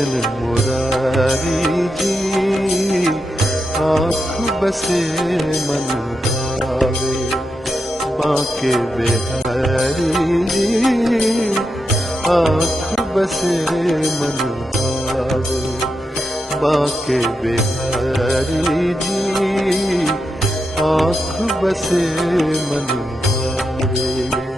दिल मुरारी जी, आँख बसे मन भावे बांके बिहारी जी, आँख बसे मन भावे बांके बिहारी जी, आँख बसे मन भावे।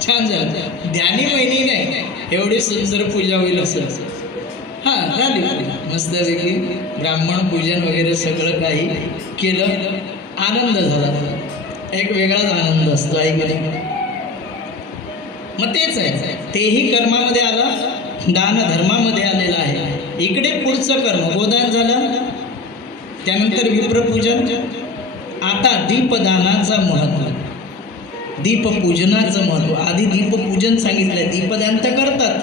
छान झालं. ध्यानी महिनी नाही एवढी सुंदर पूजा होईल असं. हा झाली मस्तपैकी ब्राह्मण पूजन वगैरे सगळं काही केलं. आनंद झाला. एक वेगळाच आनंद असतो आहे की नाही. मग तेच आहे, तेही कर्मामध्ये आलं, दान धर्मामध्ये आलेलं आहे. इकडे पुढचं कर्म गोदान झालं, त्यानंतर विप्रपूजन. आता दीपदानाचं महत्त्व, दीपपूजनाचं महत्त्व. आधी दीपपूजन सांगितलंय, दीपदान तर करतात,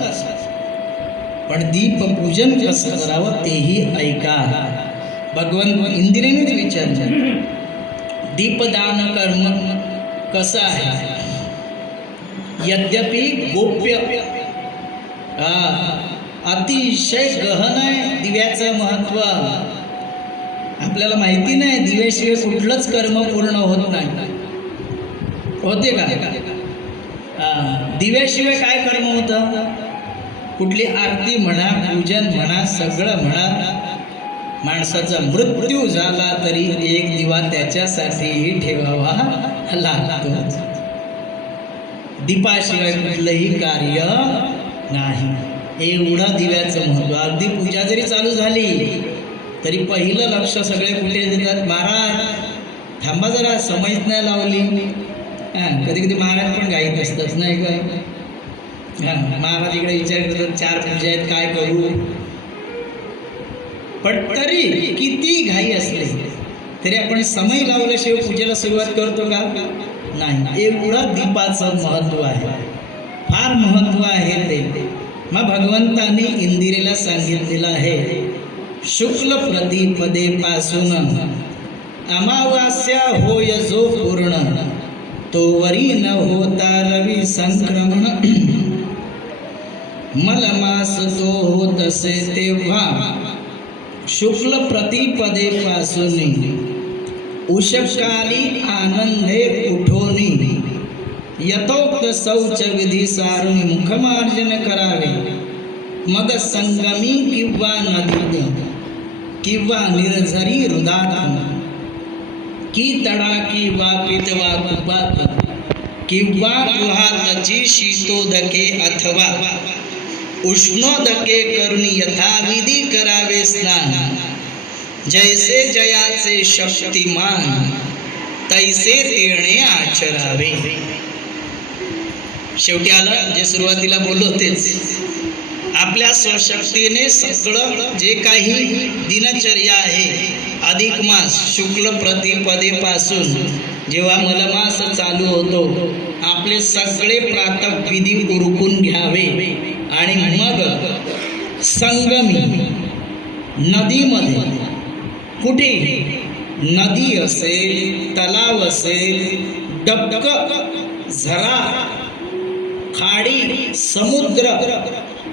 पण दीपपूजन कसं करावं तेही ऐका. भगवान इंदिरेनेच विचारलं, दीपदान कर्म कसं आहे. यद्यपि गोप्य, अतिशय गहन आहे दिव्याचं महत्त्व. आपल्याला माहिती नाही, दिव्याशिवाय कुठलंच कर्म पूर्ण होत नाही. होते का? दिव्याशिवाय काय कर्म होतं? कुठली आरती म्हणा, पूजन म्हणा, सगळं म्हणा. माणसाचा मृत्यू झाला तरी एक दिवा त्याच्यासाठीही ठेवावा लागतो. दीपाशिवाय कुठलंही कार्य नाही. एवढं दिव्याचं महत्त्व. अगदी पूजा जरी चालू झाली तरी पहिलं लक्ष सगळे कुठे देतात? महाराज थांबा जरा, समज नाही लावली. कधी कधी महाराज पण घाईत असतात नाही काय. महाराज इकडे विचार करतात 4 पूजा आहेत काय करू. पण तरी किती घाई असले तरी आपण समय लावल्याशिवाय पूजेला सुरुवात करतो का? नाही. एवढं दीपाचं महत्त्व आहे, फार महत्त्व आहे ते. मग भगवंतांनी इंदिरेला सांगितलेलं आहे, शुक्ल प्रतिपदे पासून अमावास्या होय जो पूर्ण, तोवरी न होता रवी संक्रमण. मलमास तो होत असे तेव्हा शुक्ल प्रतिपदे पासून उषकाली आनंदे उठोनी यथोक्त शौच विधी सारून मुखमार्जन करावे. मग संगमी किंवा नदी किंवा निर्झरी हृदात की तडाकी वापित वा कुपात किंवा गृहातची शीतोदके अथवा उष्णोदके करून यथाविधी करावे स्नान. जैसे जयाचे शक्तिमान तैसे तेणे आचरावे. शेवटी आलं जे सुरुवातीला बोललो तेच. आपल्या स्वशक्तीने सगळं जे काही दिनचर्या आहे, अधिक मास शुक्ल प्रतिपदेपासून जेव्हा मलमास चालू होतो, आपले सगळे प्रातःविधी उरकून घ्यावे आणि मग संगमी नदीमध्ये, कुठे नदी असेल, तलाव असेल, डबक, झरा, खाडी, समुद्र,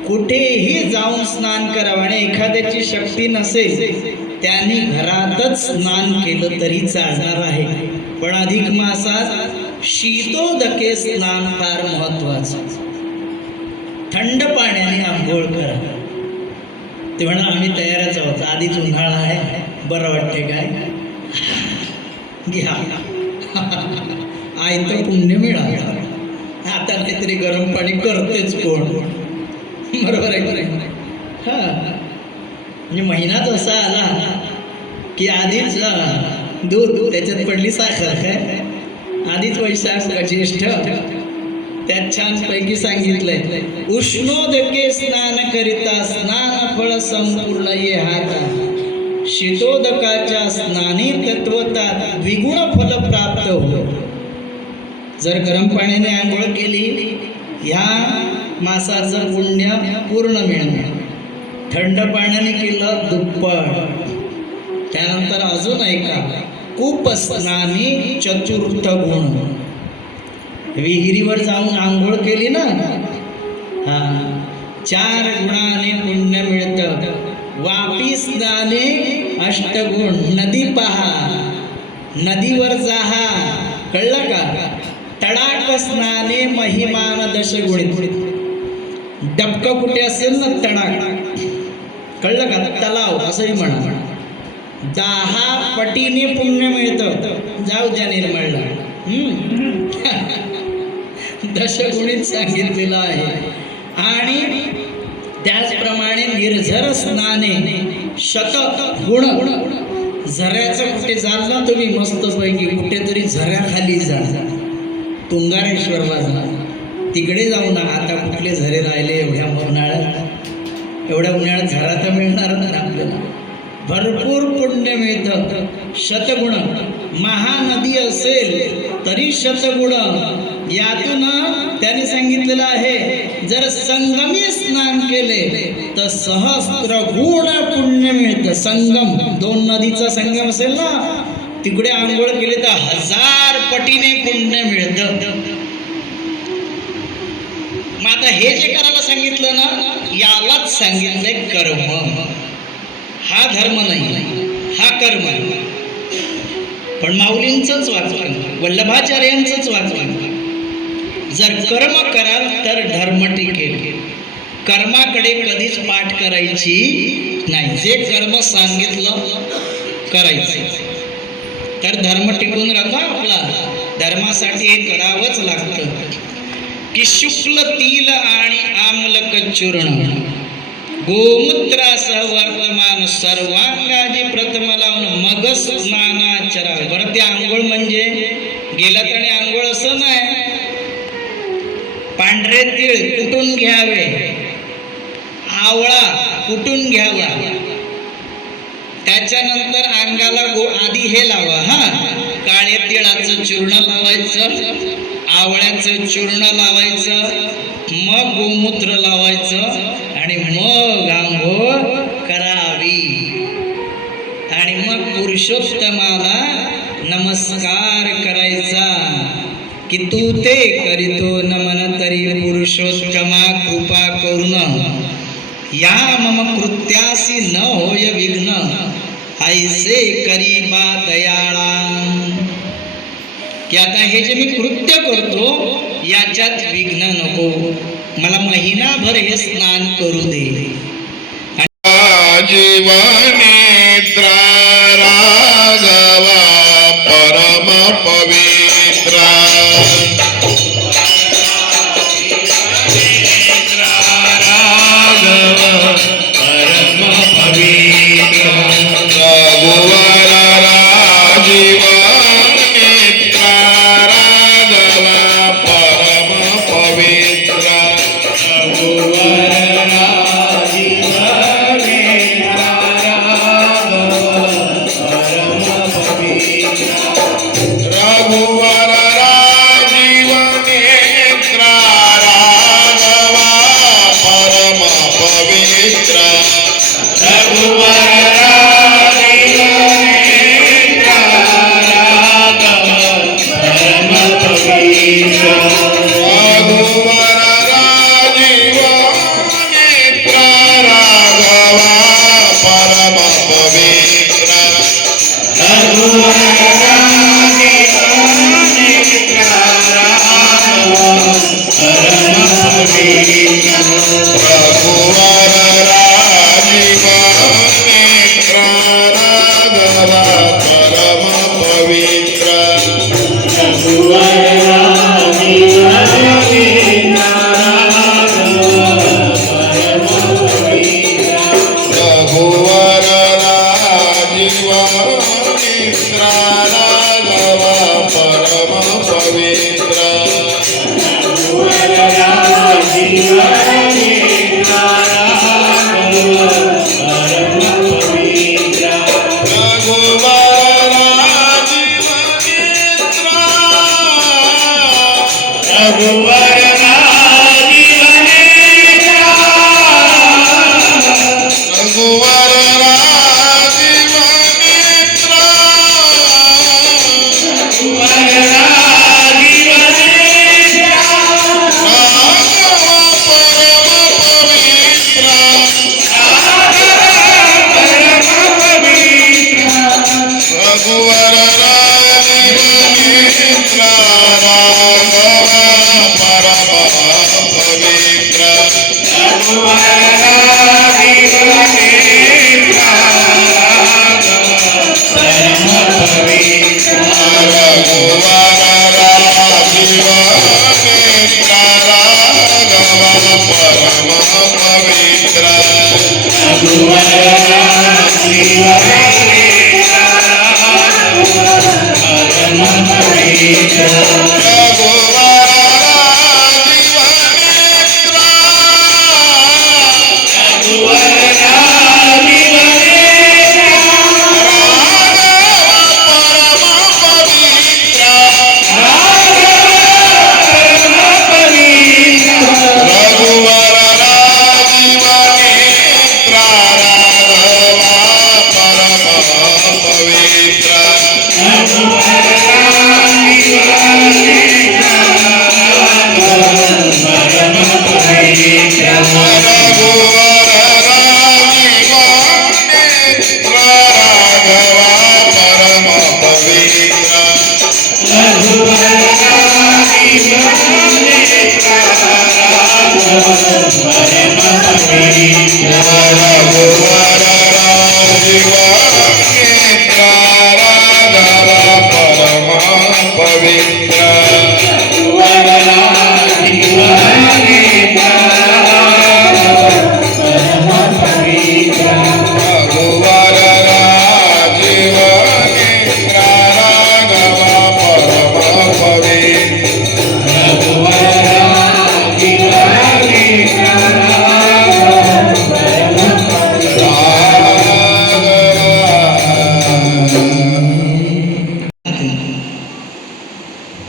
कुठेही जाऊन स्नान करावं. आणि एखाद्याची शक्ती नसेल त्यांनी घरातच स्नान केलं तरी चालणार आहे. पण अधिक मासात शीतोदके स्नान फार महत्वाचं. थंड पाण्याने आंघोळ करा. ते म्हणा आम्ही तयारच आहोत, आधीच उन्हाळा आहे, बरं वाटते काय घ्या. आयतं पुण्य मिळालं. आता काहीतरी गरम पाणी करतेच कोण, बरोबर आहे. म्हणजे महिनाच असा आला की आधीच दूध, त्याच्यात पडली साखर, काय आधीच वैशाख ज्येष्ठ, त्यात छानपैकी सांगितलंय उष्णोदके स्नान करिता स्नान फळ संपूर्ण ये हाता. शीतोदकाच्या स्नानी तत्वता द्विगुण फल प्राप्त हो. जर गरम पाण्याने आंघोळ केली ह्या मासाचं पुण्य पूर्ण मिळणार. थंड पाण्याने केलं दुप्पट. त्यानंतर अजून ऐका, कूप स्नानी चतुर्थ गुण. विहिरीवर जाऊन आंघोळ केली ना, हा 4 गुणाने पुण्य मिळतं. वापी स्नाने अष्टगुण. नदी पहा, नदीवर जाहा, कळलं का? तडाक स्नाने महिमान दशगुणित. डबकं कुठे असेल ना, तडाक, कळलं का? तलाव असंही म्हणा. 10 पटीने पुण्य मिळतं. जाऊ द्या निर्मळला. दशगुणित सांगितलेलं आहे. आणि त्याचप्रमाणे निर्झर स्नाने शतगुण. झऱ्याचं कुठे जाल ना तुम्ही मस्तपैकी, कुठेतरी झऱ्याखाली जा, तुंगारेश्वरला जा, तिकडे जाऊ ना. आता कुठले झरे राहिले एवढ्या उन्हाळ्यात? एवढ्या उन्हाळ्यात झरा तर मिळणार ना आपल्याला. भरपूर पुण्य मिळतं. शतगुण. महानदी असेल तरी शतगुण. यातून त्याने सांगितलेलं आहे, जर संगमी स्नान केले तर सहस्त्र गुण पुण्य मिळतं. संगम, 2 नदीचा संगम असेल ना, तिकडे आंघोळ केले तर 1000 पटीने पुण्य मिळतं. मग आता हे जे करायला सांगितलं ना, यालाच सांगितलंय कर्म. हा धर्म नाही, हा कर्म. पण माऊलींचंच वाचन, वल्लभाचार्यांचंच वाचन. जर कर्म कराल तर धर्म टिकेल. कर्माकडे कधीच पाठ करायची नाही. जे कर्म सांगितलं करायचं तर धर्म टिकून राहतो आपला. धर्मासाठी हे करावंच लागतं की शुक्ल तिल आणि आम्लक चूर्ण, गोमूत्रासह वर्तमान सर्वांगाची प्रथम लावून मग स्नानाचरावे. बरं, ते आंघोळ म्हणजे गेलं आणि आंघोळ असं नाही. पांढरे तीळ कुटून घ्यावे, आवळा कुटून घ्यावा, त्याच्यानंतर अंगाला आधी हे लावा, हा काळे तिळाचं चूर्ण लावायचं, आवळ्याचं चूर्ण लावायचं, मग गोमूत्र लावायचं आणि मग आंघोळ करावी. आणि मग पुरुषोत्तमाला नमस्कार करायचा की तू ते करीतो नमन तरी पुरुषोत्तमा कृपा करून या मम कृत्यासी न होय विघ्न ऐसे करी बा दयाळा. की आता हे जे मी कृत्य करतो याच्यात विघ्न नको, मला महिनाभर हे स्नान करू दे. जीवनेत्र राघवा परम पवित्र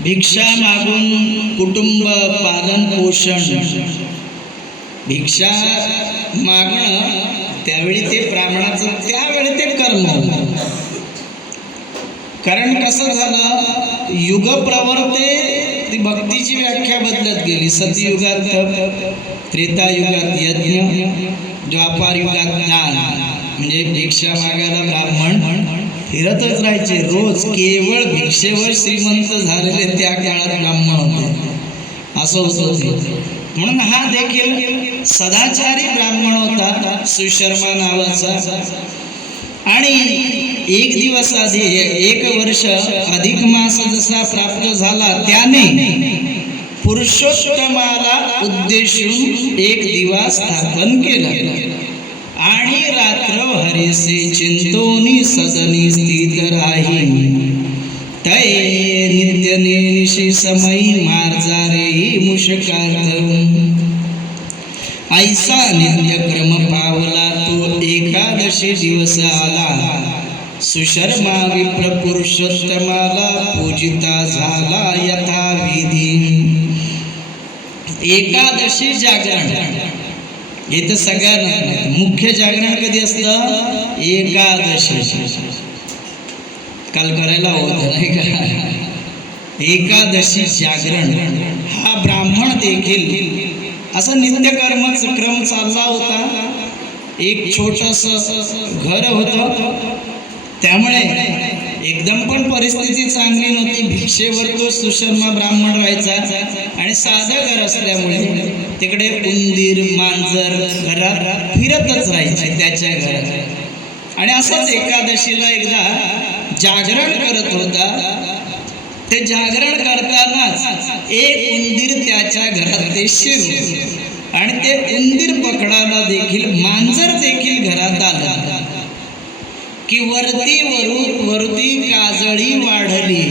भिक्षा मागून कुटुंब पालन पोषण, भिक्षा मागणं त्यावेळी ते ब्राह्मणाचं त्यावेळी ते कर्म होतं. कारण कसं झालं, युग प्रवर्ते ती भक्तीची व्याख्या बदलत गेली. सतयुगात तप, त्रेतायुगात यज्ञ, द्वापार युगात दान. म्हणजे भिक्षा मागायला ब्राह्मण फिरतच राहायचे रोज. केवळ भिक्षेवर श्रीमंत झालेले त्या काळात ब्राह्मण होते, असं होतं. म्हणून हा देखील सदाचारी ब्राह्मण होता, सुशर्मा नावाचा. आणि एक दिवस आधी, 1 वर्ष अधिक मास जसा प्राप्त झाला, त्याने पुरुषोत्तमाला उद्देशून एक दिवा स्थापन केला. आणि रात्र हरिसे चिंतोनी सदनी स्थित राही. तय नित्य निशी समयी मार्जारे मुशकार्थ. ऐसा नित्यक्रम पावला तो एकादशी दिवस आला. सुशर्मा विप्र पुरुषोत्तमाला पूजिता झाला यथाविधी. एकादशी जागरण हे तर सगळ्यांना मुख्य जागरण कधी असतं? एकादशी. काल करायला होतं नाही का? एकादशी जागरण हा ब्राह्मण देखील असं नित्यकर्माचा क्रम चालला होता. एक छोटंसं घर होतं, त्यामुळे एकदम पण परिस्थिती चांगली नव्हती. भिक्षेवर तो सुशर्मा ब्राह्मण राहायचा आणि साधं घर असल्यामुळे तिकडे उंदीर मांजर घरात फिरतच राहायचे त्याच्या घरात. आणि असंच एकादशीला एकदा जागरण करत होता. ते जागरण करतानाच एक उंदीर त्याच्या घरात ते शिरलं आणि ते उंदीर पकडायला देखील मांजर देखील घरात आला की वरती काजळी वाढली.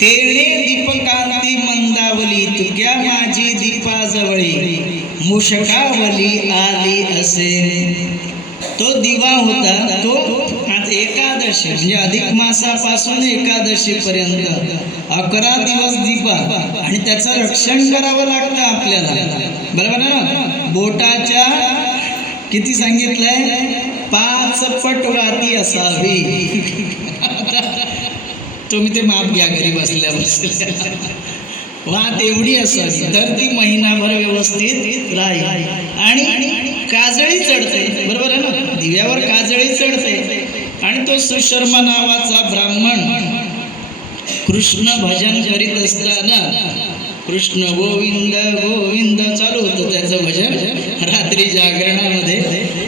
तेणे दीपकांती मंदावली, तुक्या माझी दीपाजवळी मुशकावली आली असे. तो दिवा होता तो आज एकादशी म्हणजे अधिक मासापासून एकादशी पर्यंत 11 दिवस दिवा. आणि त्याचं रक्षण करावं लागतं आपल्याला, बरोबर ना? बोटाच्या किती सांगितलंय? 5 पट वाती असावी. तुम्ही ते माप घ्या घरी बसल्या बसल्या. वात एवढी असावी तर ती महिनाभर व्यवस्थित राहील. आणि काजळी चढते, बरोबर आहे ना? दिव्यावर काजळी चढते. आणि तो सुशर्मा नावाचा ब्राह्मण कृष्ण भजन करीत असताना कृष्ण गोविंद गोविंद चालू होतं त्याचं भजन रात्री जागरणामध्ये.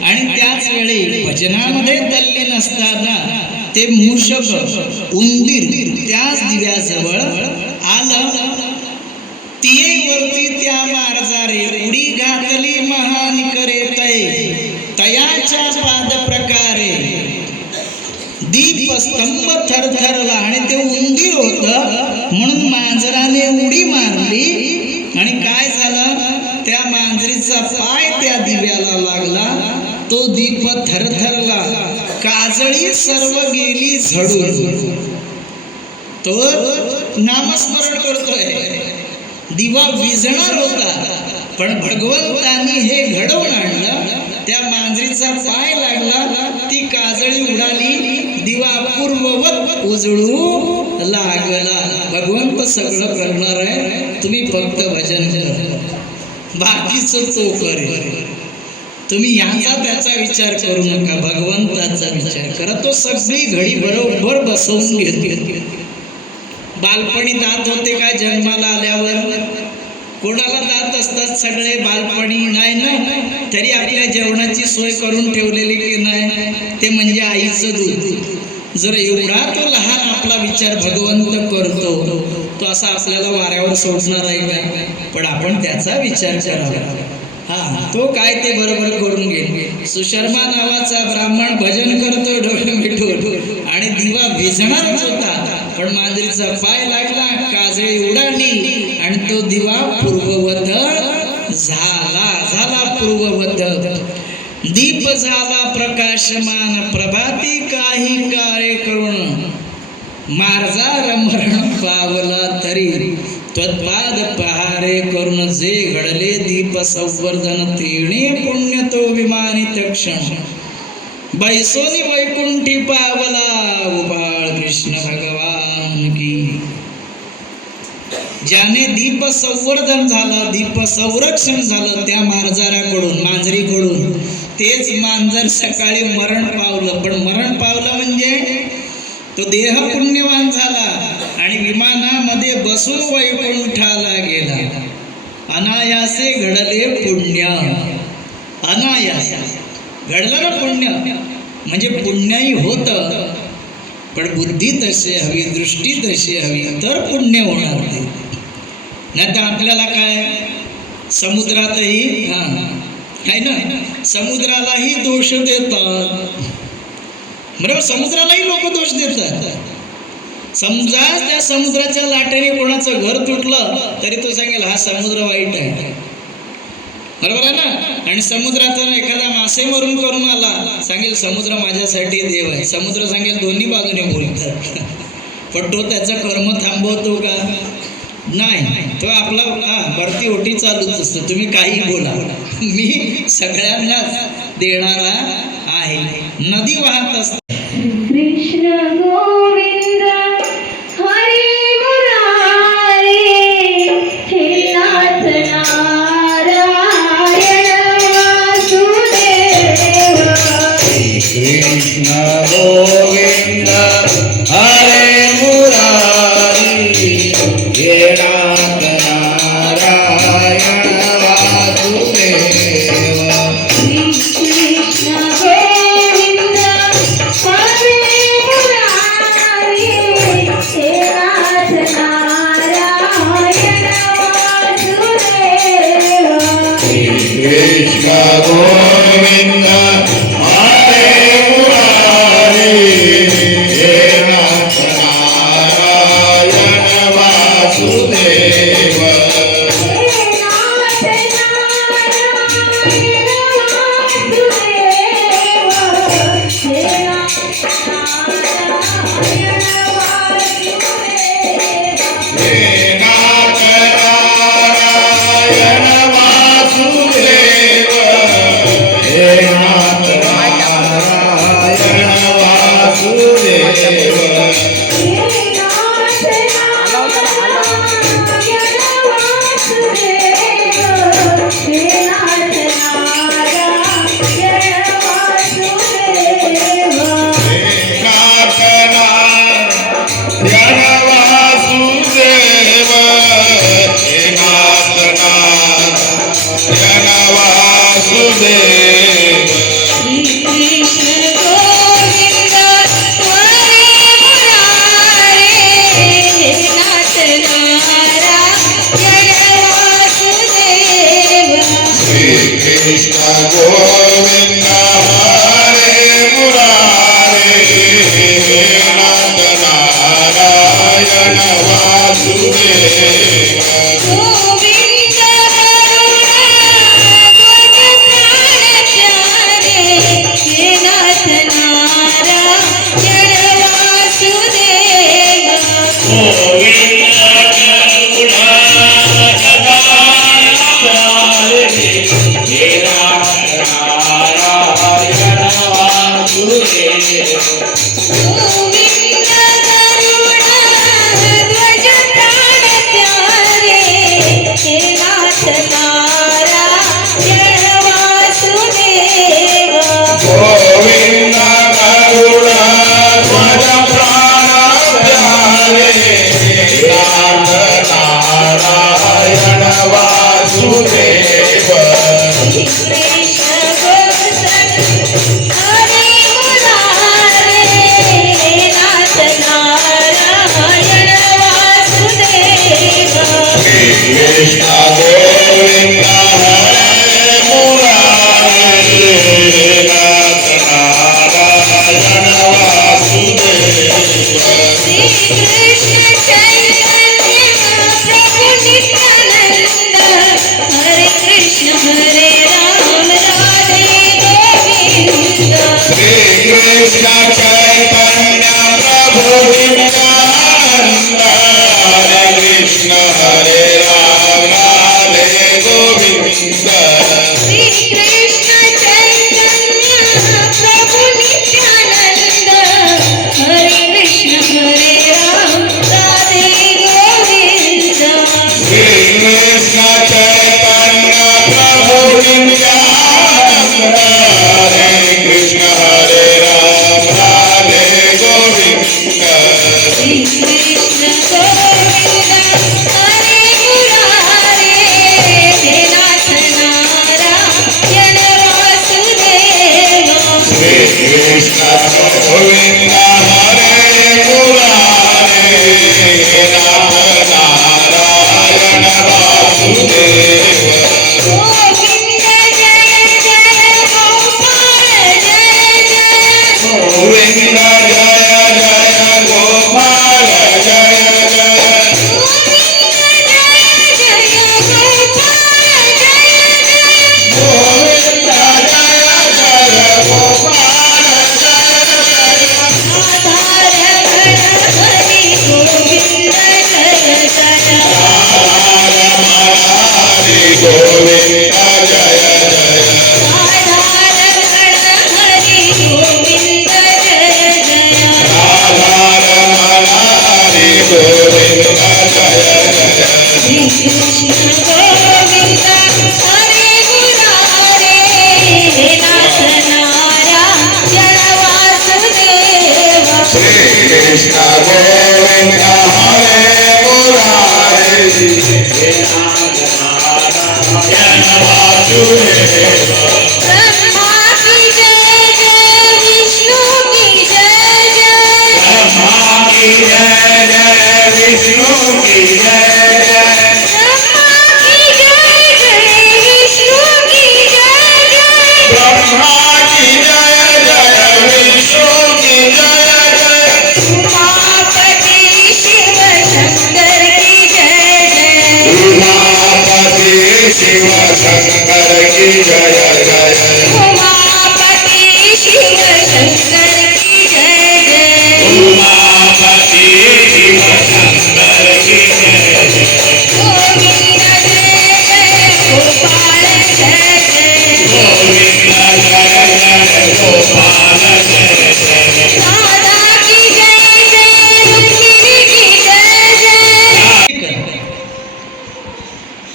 आणि त्याच वेळी भजनामध्ये तल्लीन असताना ते मूषक उंदीर त्याच दिव्याजवळ आलं. तिये वरती त्या मार्जारे उडी घातली महानिकरे तय. तयाच्या पाद प्रकारे दीपस्तंभ थरथरला आणि ते उंदीर होतं म्हणून मांजराने उडी मारली आणि काय झालं, त्या मांजरीचा पाय त्या दिव्याला लागला, तो दीप थरथरला, काजळी सर्व गेली झडून. तो नामस्मरण करतोय, दिवा विझणार होता पण भगवंतानी हे घडवून आणलं. त्या मांजरीचा पाय लागला, ती काजळी उडाली, दिवा पूर्ववत उजळू लागला. भगवंत सगळं करणार आहे, तुम्ही फक्त भजन करा, बाकीचं तो करेल. तुम्ही यांचा त्याचा विचार करू नका, भगवंताचा विचार करा. तो सगळी घडी बरोबर बसवून घेतो. बालपणी दात होते काय जन्माला आल्यावर? कोणाला दात असतात सगळे बालपणी? नाही ना. तरी आपल्या जेवणाची सोय करून ठेवलेली की नाही? ते म्हणजे आईचं दूध. जर एवढा तो लहान आपला विचार भगवंत करतो, तो असा आपल्याला वाऱ्यावर सोडणार आहे का? पण आपण त्याचा विचार करावा. तो काय ते बरोबर करून घेईल. सुशर्मा नावाचा ब्राह्मण भजन करतो डोळे मिठून आणि दिवा विझणारच होता, पण मांजरीचा पाय लागला, काजळी उडाली आणि तो दिवा पूर्ववत झाला पूर्ववत. दीप झाला प्रकाशमान, प्रभाती काही कार्य करून, मार्जार मरण पावला तरी त्वत्पाद पहारे करून, जे घडले दीप संवर्धन तेणे पुण्य तो विमानित क्षण, बैसोनी वैकुंठी पावला गोपाळ कृष्ण भगवान की. ज्याने दीप संवर्धन झालं, दीप संरक्षण झालं त्या मांजराकडून, मांजरीकडून, तेच मांजर सकाळी मरण पावलं. पण मरण पावलं म्हणजे तो देह पुण्यवान झाला आणि विमानामध्ये बसून वैकुंठाला गेला. अनायासे घडले पुण्य, अनायास घडलं ना पुण्य. म्हणजे पुण्यही होतं, पण बुद्धी तशी हवी, दृष्टी तशी हवी, तर पुण्य होणार ते. नाही तर आपल्याला काय, समुद्रातही आहे ना, समुद्रालाही दोष देतात. बरोबर, समुद्रालाही लोक दोष देतात. समजा त्या समुद्राच्या लाटेने कोणाचं घर तुटलं तरी तो सांगेल हा समुद्र वाईट आहे, बरोबर आहे ना. आणि समुद्रातून एखादा मासेमारून करून आला, सांगेल समुद्र माझ्यासाठी देव आहे. समुद्र सांगेल दोन्ही बाजूने बोलतात, पण तो त्याचं कर्म थांबवतो का? नाही. तो आपला भरती ओटी चालूच असतो. तुम्ही काही बोला, मी सगळ्यांनाच देणारा आहे. नदी वाहत असते. कृष्ण गोविंद हरी मुरारी, हे नाथ नारायण वासुदेव. कृष्ण गोविंद हरे मुरारी, हे नाथ नारायण वासुदेव. कृष्ण गोविंद हरी मुरारी, हे नाथ नारायण वासुदेव. कृष्ण गोविंद हरे मुरारी, हे नाथ Narayan Vasudev. Krishna Govinda Hare Murari, Govind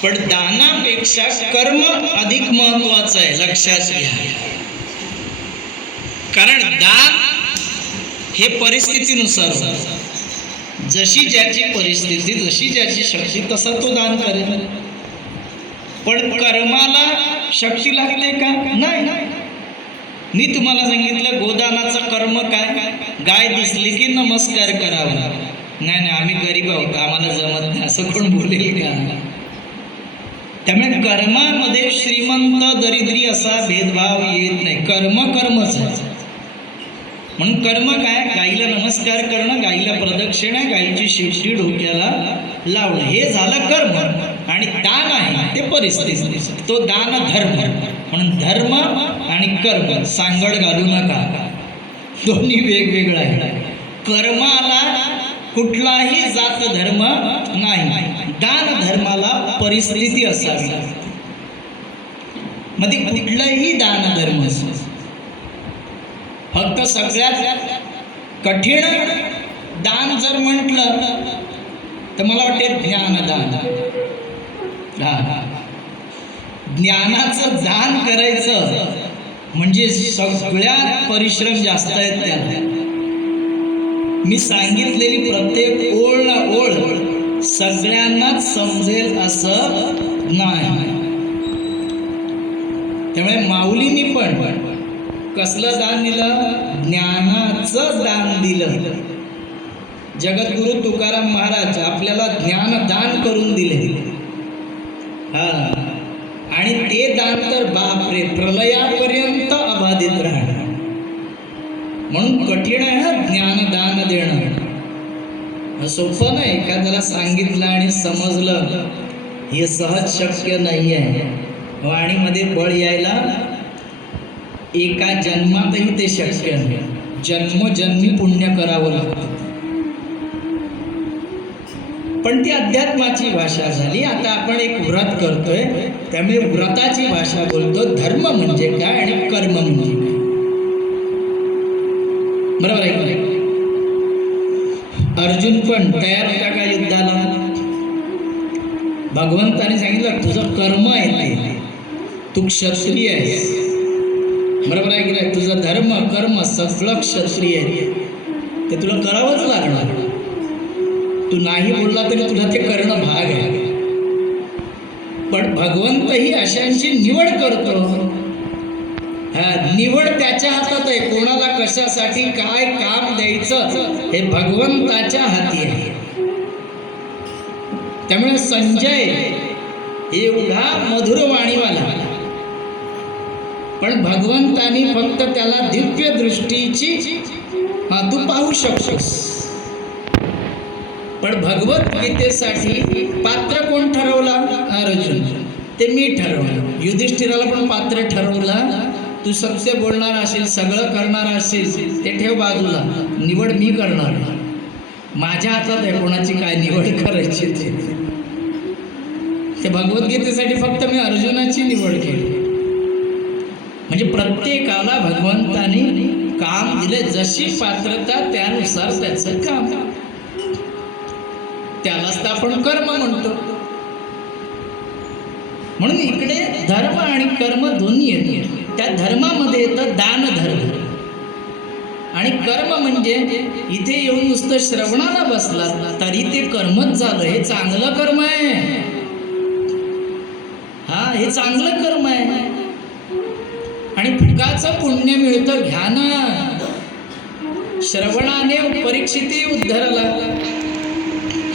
पण दानापेक्षा कर्म अधिक महत्वाचं आहे, लक्षात घ्या. कारण दान हे परिस्थितीनुसार होतं. जशी ज्याची परिस्थिती, जशी ज्याची शक्ती, तसा तो दान करेल. पण कर्माला शक्ती लागते का? नाही. मी तुम्हाला सांगितलं गोदानाचं कर्म काय? गाय दिसली की नमस्कार करावा. नाही आम्ही गरीब आहोत, आम्हाला जमत नाही असं कोण बोलेल का? त्यामुळे कर्मामध्ये श्रीमंत दरिद्री असा भेदभाव येत नाही. कर्मच आहे. म्हणून कर्म काय? गाईला नमस्कार करणं, गाईला प्रदक्षिणा, गाईची शिवशी डोक्याला लावणं, हे झालं कर्म. आणि दान आहे ते परिस्थिती, तो दान धर्म. म्हणून धर्म आणि कर्म सांगड घालू नका, दोन्ही वेगवेगळं आहे. कर्माला कुठलाही जात धर्म नाही, दान धर्माला परिस्थिती असावी. मग ते कुठलंही दान धर्म असो. फक्त सगळ्यात कठीण दान जर म्हटलं तर मला वाटते ज्ञानदान. ज्ञानाचं दान करायचं म्हणजे सगळ्यात परिश्रम जास्त आहेत त्याला. मी सांगितलेली प्रत्येक ओळ ना ओळ सगळ्यांनाच समजेल असं नाही. त्यामुळे माऊलींनी पण कसलं दान दिलं? ज्ञानाचं दान दिलं. जगद्गुरु तुकाराम महाराज आपल्याला ज्ञानदान करून दिले. आणि ते दान तर बापरे प्रलयापर्यंत अबाधित राहणार. म्हणून कठीण आहे हा ज्ञानदान देणं. सोपं नाही. एखाद्याला सांगितलं आणि समजलं हे सहज शक्य नाही आहे. वाणीमध्ये बळ यायला एका जन्मातही ते शक्य नाही. जन्मजन्मी पुण्य करावं लागतं. पण ती अध्यात्माची भाषा झाली. आता आपण एक व्रत करतोय त्यामुळे व्रताची भाषा बोलतो. धर्म म्हणजे काय आणि कर्म म्हणजे काय, बरोबर आहे की? अर्जुन पण तयार होता का युद्धाला? भगवंताने सांगितलं तुझं कर्म आहे ते, तू क्षत्रिय आहेस, बरोबर आहे की नाही? तुझं धर्म कर्म सगळं क्षत्रिय आहे, ते तुला करावंच लागणार. तू नाही बोलला तरी तुला ते करणं भाग आहे. पण भगवंतही अशांची निवड करतो. निवड त्याच्या हातात आहे. कोणाला कशासाठी काय काम द्यायचं हे भगवंताच्या हाती आहे. त्यामुळे संजय एवढा मधुर वाणीवाला, पण भगवंतानी फक्त त्याला दिव्य दृष्टीची तू पाहू शकतोस. पण भगवद्गीतेसाठी पात्र कोण ठरवला? अर्जुन. ते मी ठरवलं. युधिष्ठिराला पण पात्र ठरवला. तू सत्य बोलणार असेल, सगळं करणार असेल ते ठेव बाजूला, निवड मी करणार. माझ्या हातात आहे कोणाची काय निवड करायची ते. भगवद्गीतेसाठी फक्त मी अर्जुनाची निवड केली. म्हणजे प्रत्येकाला भगवंतानी काम दिले, जशी पात्रता त्यानुसार त्याचं काम. त्यालाच तर आपण कर्म म्हणतो. म्हणून इकडे धर्म आणि कर्म दोन्ही येते. त्या धर्मामध्ये येतं दान धर्म. आणि कर्म म्हणजे इथे येऊन नुसतं श्रवणाला बसला तरी ते कर्मच झालं. हे चांगलं कर्म आहे. हे चांगलं कर्म आहे. आणि फुकाचं पुण्य मिळतं. घ्या ना. श्रवणाने परीक्षिती उद्धरला.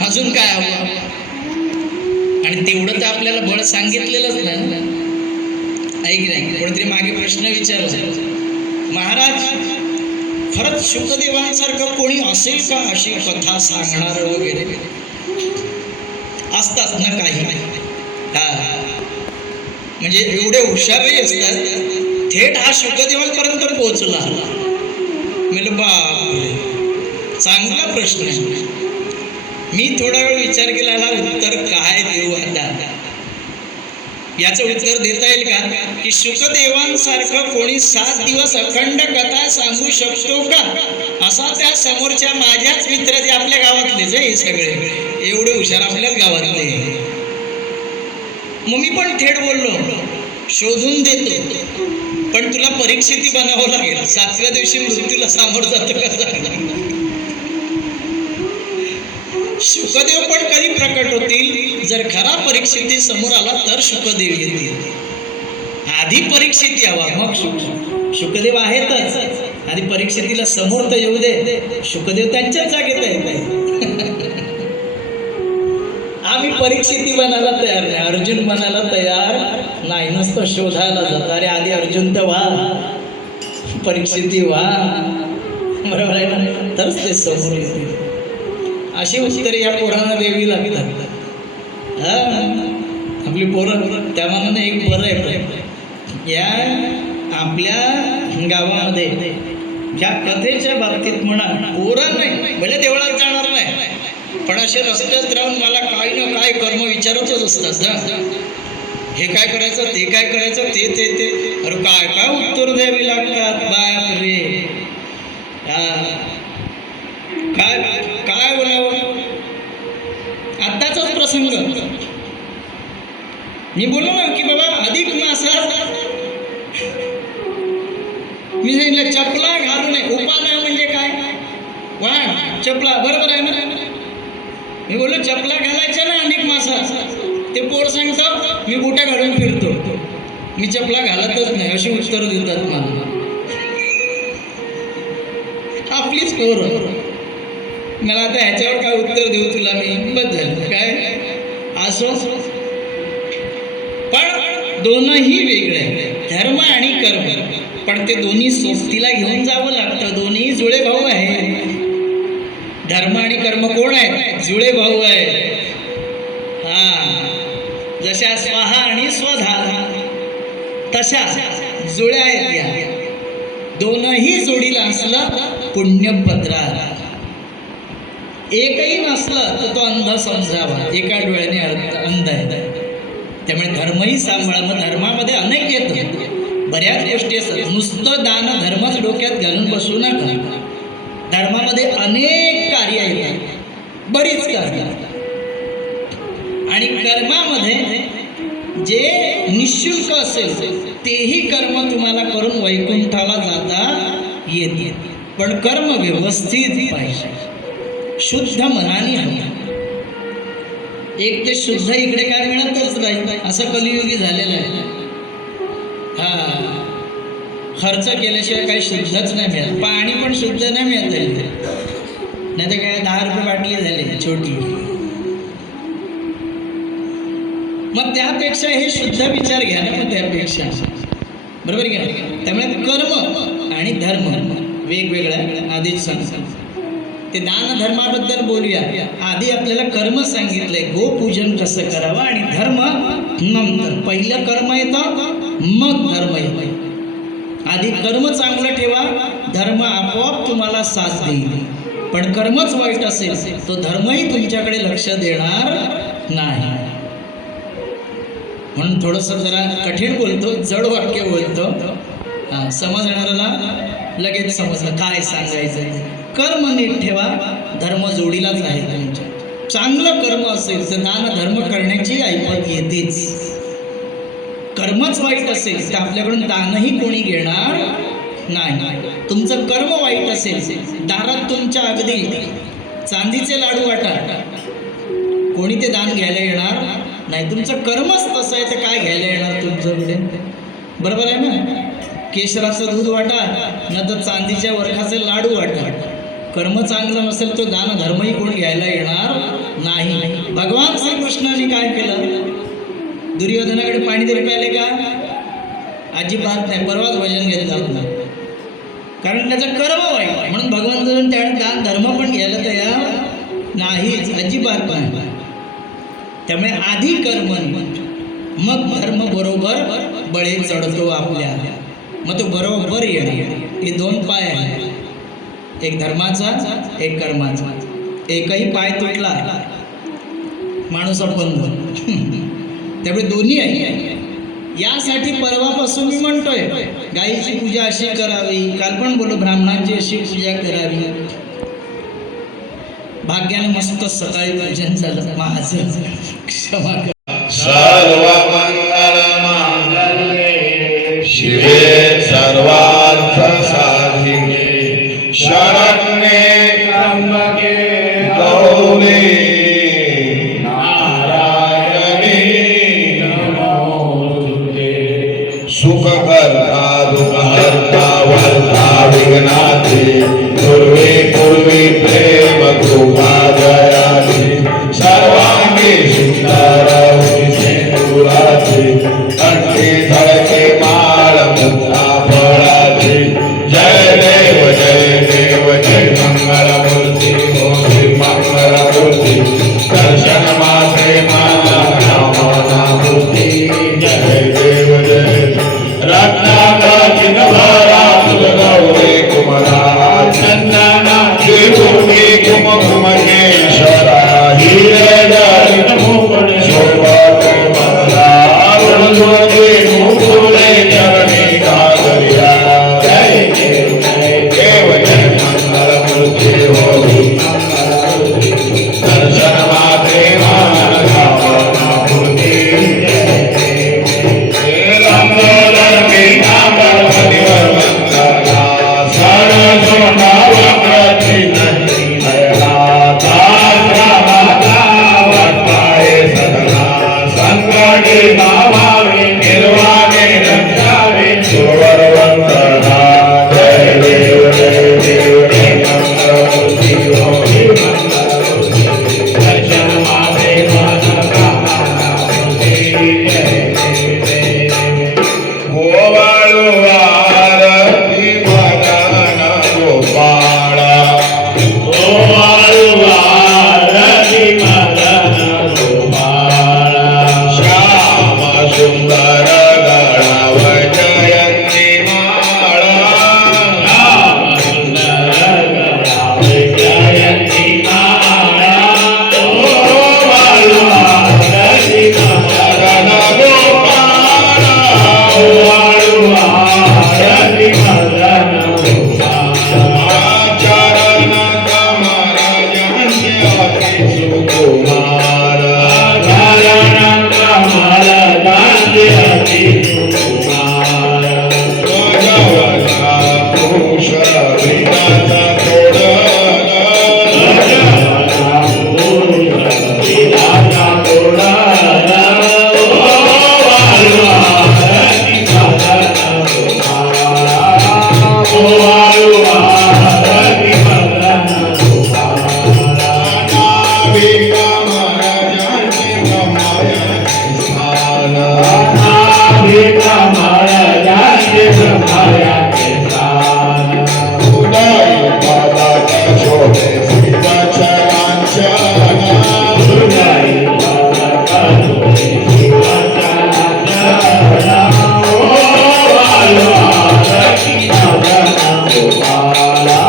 अजून काय हवं? आणि तेवढं तर आपल्याला बळ सांगितलेलंच नाही. ऐक नाही. कोणतरी मागे प्रश्न विचारला, महाराज खरंच शुकदेवांसारखं कोणी असेल का अशी कथा सांगणार वगैरे? असतात ना काही. म्हणजे एवढे हुशारही असतात. थेट हा शुकदेवांपर्यंत पोहोचला. म्हणजे बापरे, चांगला प्रश्न आहे. मी थोडा वेळ विचार केला, ह्याला उत्तर काय देऊ आता? याचं उत्तर देता येईल का की शुकदेवांसारखं कोणी 7 दिवस अखंड कथा सांगू शकतो का? असा त्या समोरच्या माझ्याच मित्राचे, आपल्या गावातलेच हे सगळे एवढे हुशार आपल्याच गावातले. मग मी पण थेट बोललो, शोधून देतो, पण तुला परीक्षिती बनावं लागेल. 7व्या दिवशी मृत्यूला सामोरं जातं का? शुकदेव पण कधी प्रकट होतील? जर खरा परीक्षिती समोर आला तर शुकदेव येतील. आधी परीक्षिती हवा, मग शुकदेव आहेतच. आधी परीक्षितीला समोर तर येऊ दे. शुकदेव त्यांच्याच जागेत आहेत. आम्ही परीक्षिती बनायला तयार नाही, अर्जुन बनायला तयार नाही. नुसतं शोधायला जात. अरे आधी अर्जुन तर व्हा, परीक्षिती व्हा. बरोबर आहे ना, तरच ते समोर येतील. अशी उत्तरे या पोरांना द्यावी लागतात. हा, आपली पोरं त्या मानाने एक बरं आहे. या आपल्या गावामध्ये ह्या कथेच्या बाबतीत म्हणा, पोरं नाही भले देवळात जाणार नाही, पण असे रस्त्यात राहून मला काही ना काय कर्म विचारतच असतात. हे काय करायचं, ते काय करायचं, ते ते ते अरे काय काय उत्तर द्यावी लागतात. बाप रे, काय काय बोलावं. आत्ताचाच प्रसंग मी बोललो ना की बाबा अधिक मासात मी सांगितलं चपला घालू नये. उपाना म्हणजे काय, वाण चपला, बरोबर आहे ना. मी बोललो चपला घालायच्या ना अधिक मासात. ते पोर सांगतो मी बुटा घालून फिरतो, मी चपला घालतच नाही, अशी उत्तर देतात मला. आपलीच पोर. मला आता ह्याच्यावर काय उत्तर देऊ तुला मी, बस झालं काय असो. पण दोनही वेगळे, धर्म आणि कर्म, पण ते दोन्ही सोबतीला घेऊन जावं लागतं. दोन्ही जुळे भाऊ आहेत. धर्म आणि कर्म कोण आहेत? जुळे भाऊ आहेत. हा, जशा स्वाहा आणि स्वधा तशा जुळ्या आहेत. या दोनही जोडीला असलं पुण्यपत्रा. एकही नसलं तर तो अंध समजावा, एका डोळ्याने अंध आहे. त्यामुळे धर्मही सांभाळा. मग धर्मामध्ये अनेक येतं, बऱ्याच गोष्टी असतात. नुसतं दान धर्मच डोक्यात घालून बसू नका. धर्मामध्ये अनेक कार्य येतात, बरीच कार्य. आणि कर्मामध्ये जे निःशुल्क असेल तेही कर्म तुम्हाला करून वैकुंठाला जाता येते. पण कर्म व्यवस्थित पाहिजे, शुद्ध मनाने हवं. एक ते शुद्ध इकडे काय मिळतच नाही, असं कलियुगी झालेलं आहे. हा, खर्च केल्याशिवाय काही शुद्धच नाही मिळत. पाणी पण शुद्ध नाही मिळत आहे, नाही तर काय 10 रुपये बाटली झाली छोटी. मग त्यापेक्षा हे शुद्ध विचार घ्या ना, त्यापेक्षा बरोबर घ्या. त्यामुळे कर्म आणि धर्म वेगवेगळ्या आधीच सांगतात. ते दान धर्माबद्दल बोलूया. आधी आपल्याला कर्म सांगितलंय, गोपूजन कसं करावं, आणि धर्म नंतर. पहिलं कर्म येतं मग धर्म येतं. आधी कर्म चांगलं ठेवा, धर्म आपोआप तुम्हाला साथ देईल. पण कर्मच वाईट असेल तो धर्मही तुमच्याकडे लक्ष देणार नाही. म्हणून थोडंसं जरा कठीण बोलतो, जड वाक्य बोलतो. समजणाऱ्याला लगेच समजलं काय सांगायचं. कर्म नीट ठेवा, धर्म जोडीलाच आहे तुमच्या. चांगलं कर्म असेल तर दान धर्म करण्याची ऐपत येतेच. कर्मच वाईट असेल तर आपल्याकडून दानही कोणी घेणार नाही. तुमचं कर्म वाईट असेल, दारात तुमच्या अगदी चांदीचे लाडू वाटा, कोणी ते दान घ्यायला येणार नाही. तुमचं कर्मच तसं आहे तर काय घ्यायला येणार तुमच्याकडे, बरोबर आहे ना. केशराचं दूध वाटा न तर चांदीच्या वरखाचे लाडू वाटा. कर्म चांगलं नसेल तो दान धर्मही कोण घ्यायला येणार नाही. भगवान श्रीकृष्णाने काय केलं, दुर्योधनाकडे पाणी तरी प्याले का? अजिबात नाही. परवाच भजन घेतलं आपलं, कारण त्याचं कर्म वाईट. म्हणून भगवान त्याने दान धर्म पण घ्यायला तयार नाहीच, अजिबात नाही. त्यामुळे आधी कर्म मग धर्म बरोबर बळे चढतो आपल्या. मग तो बरोबर येणार. हे 2 पाय आहेत, एक धर्माचा एक कर्माचा. एकही पाय तुटला माणूस अपंग. त्यामुळे दोन्ही आहे. यासाठी परवापासून मी म्हणतोय गायीची पूजा अशी करावी. काल पण बोललो ब्राह्मणांची अशी पूजा करावी. भाग्याने मस्त सकाळी पूजन झालं माझं, क्षमा कर. सर्व मंगल मांगल्ये शिवे सर्वार्थ साधिके शरण्ये त्र्यंबके गौरी नारायणी नमोस्तुते. सुखकर्ता दुःखहर्ता वरदा विघ्नाते पूर्वे पूर्वी प्रेम कृपा दयाली सर्वांगी सुंदर सेंदुराचे कंठी धडके माळ मुक्ता फळाचे. जय देव जय देव त्र्यंबकेश्वरा हिरदारी मुकुट शोभा तुझे मुकुले चरणी कागरिया जय देव जय मंगल मूर्ति हो दर्शन मात्रे मान भावना मूर्ति लंबोदर के नाम परिवर मंगला सर सोना वक्रति नहीं भयला तारा माता वक्ताए सदना संकटे भावावे निर्वाणे रक्षावे सुवर वंदना जय देव जय देव जय मंगल मूर्ति हो दर्शन माते मन कामना मूर्ति जय देव गोवाळू आरती मदन गोपाळा गोवाळू आरती मदन गोपाळा श्याम सुंदर गळाव जयंती माळा श्याम सुंदर गळाव जयंती माळा गोवाळू आरती मदन गोपाळा गोवाळू आरती मदन गोपाळा चरण कमल जंती अति सुकुमार चरण कमल जंती अति सुकुमार भगवता पुरुष विदाता तोडला भगवता पुरुष विदाता तोडला गोवाळू आरती मदन गोपाळा गोवाळू आरती मदन गोपाळा नाविका महाराजांची ब्रह्मायाचे स्थान नाविका महाराजांचे ब्रह्मायाचे स्थान उदय पदाचा शोभे शिवाच्या लांछना उदय पदाचा शोभे शिवाच्या लांछना गोवाळू आरती मदन गोपाळा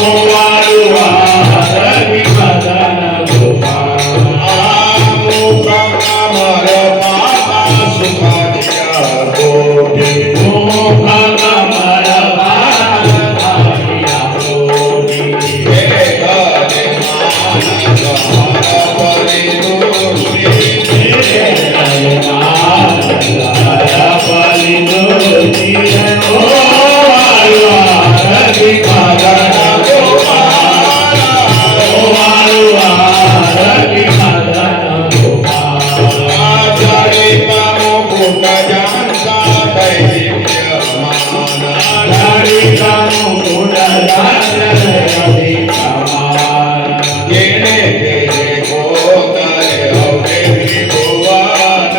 गोवाळू आरती मदन गोपाळा मुख कमल पाता सुखाच्या कोटी मुख कमल पाता सुखाच्या कोटी हे गणे मानस हर परिदोषी हे गणे मानस हर परिदोषी गोवाळू आरती मदन गोपाळा गोवाळू आरती मदन गोपाळा जडित मुकुट ज्यांचा दैदिप्यमान जडित मुकुट ज्यांचा दैदिप्यमान येणे केले गोतरे अवघे त्रिभुवन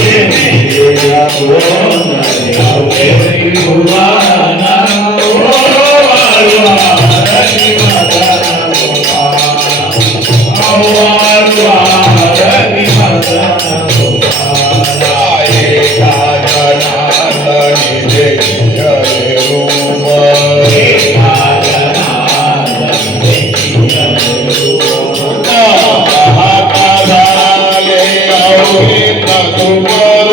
येणे केले गोतरे अवघे त्रिभुवन गोवाळू आरती मदन गोपाळा गोवाळू आरती मदन गोपाळा एका जनार्दनी जय जय रूप एका जनार्दनी जय रूप हात झाले अवघे तरुवर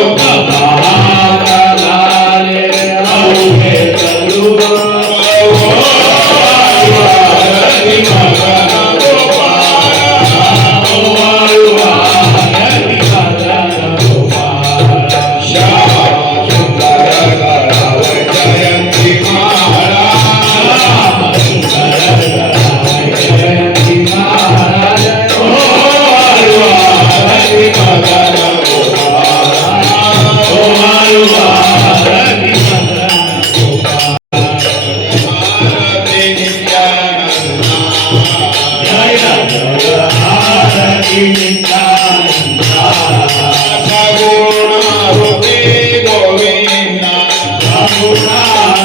हात झाले अवघे तरुवर गोवाळू आरती मदन गोपाळा गोवाळू आरती मदन गोपाळा श्याम सुंदर गळाव जयंती माळा श्याम सुंदर गळाव जयंती माळा गोवाळू आरती मदन गोपाळा गोवाळू आरती मदन गोपाळा आरती नित्यानंदा जय जय आरती नित्यानंदा सगुण रूपे गोविंदा सगुण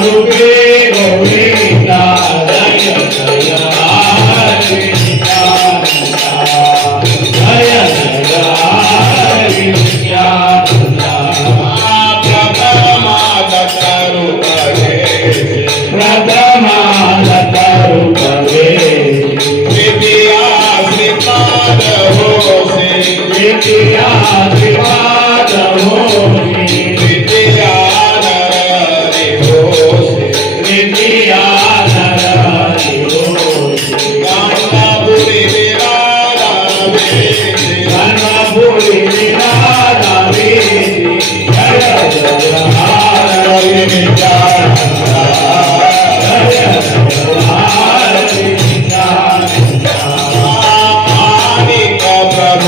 रूपे गोविंदा जय जय आरती नित्यानंदा जय जय आरती नित्यानंदा प्रथमा दत्तरू प्रथमा दत्तरू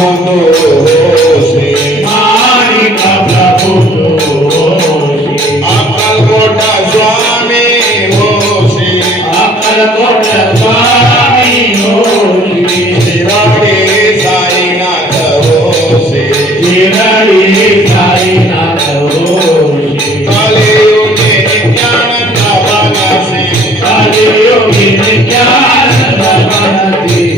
प्रभु होसे माणिक प्रभु होसे अक्कलकोट स्वामी होसे अक्कलकोट स्वामी होसे शिराडी साईनाथ होसे शिराडी साईनाथ होसे कलियुगे नित्यानंद भगवासी कलियुगे नित्यानंद भगवासी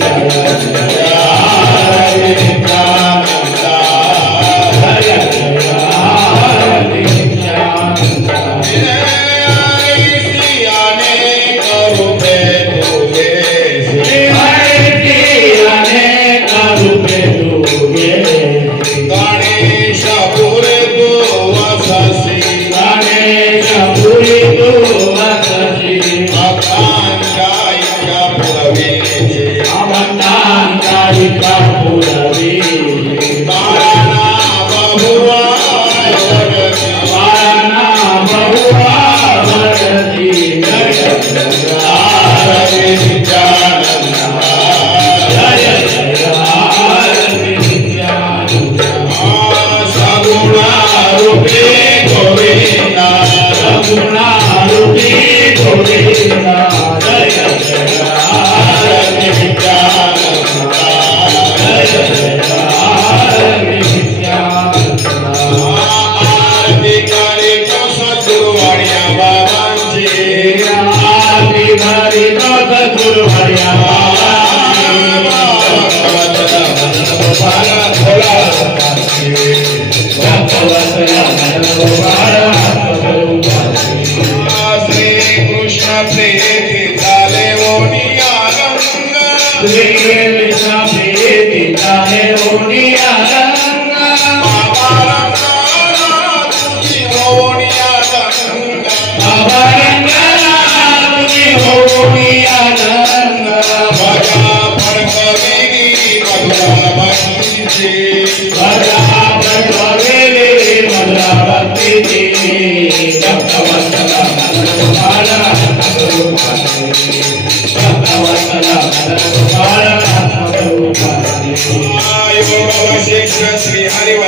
Hare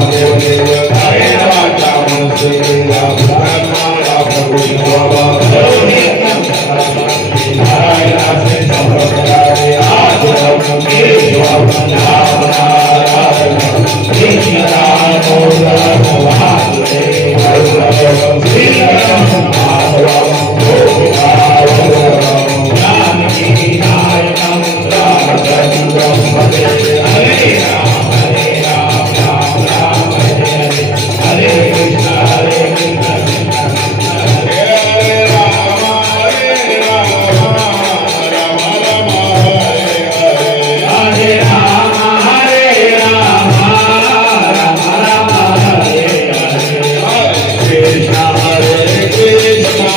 वामदेव देव नारायण वाचा मनसेला ब्रह्माला प्रभू बाबा नारायणाचे संप्रदाय आश्रम केशव नाम नारायण कृष्ण राम राम वासुदेव श्री राम माधव जानकी नायकं रामचंद्रं भजे हरे राम राम राम हरे हरे कृष्ण कृष्ण हरे राम राम राम हरे राम कृष्ण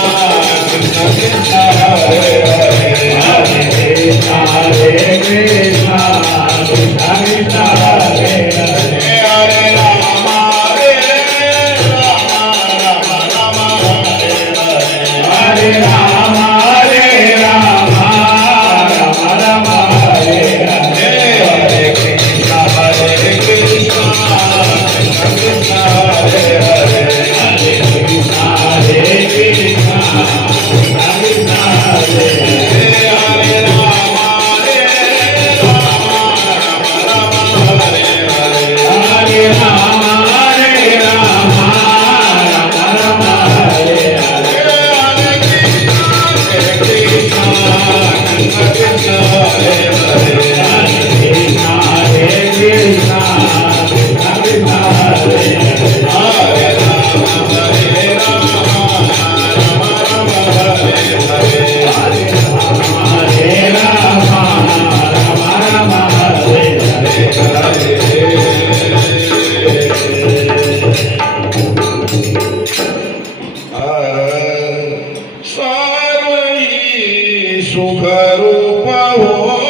सुखरूप हो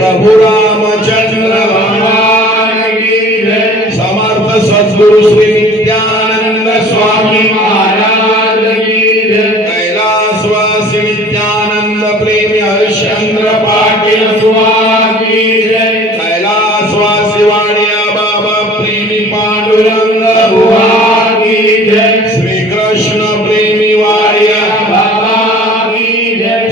प्रभु रामचंद्र समर्थ सद्गुरु श्री नित्यानंद स्वामी महाराज कैलासवासी नित्यानंद प्रेमी हरिश्चंद्र पाटील स्वामी कैलासवासी वाणिया बाबा प्रेमी पांडुरंग श्री कृष्ण प्रेमी वाणिया बाबा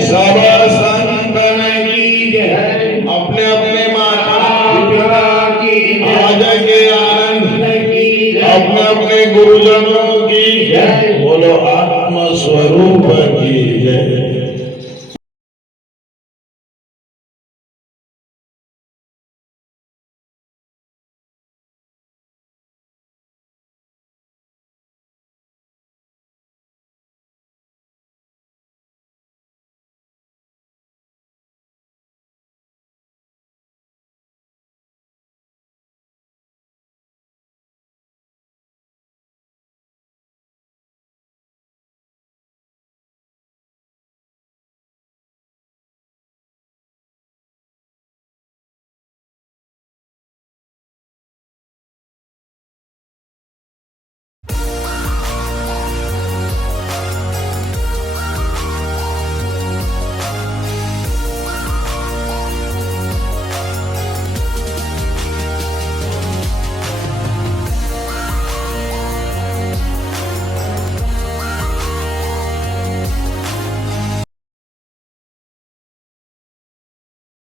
सब संतन की अपने अपने माता की आज के आनंद अपने अपने गुरुजनों की बोलो आत्म स्वरूप की जय।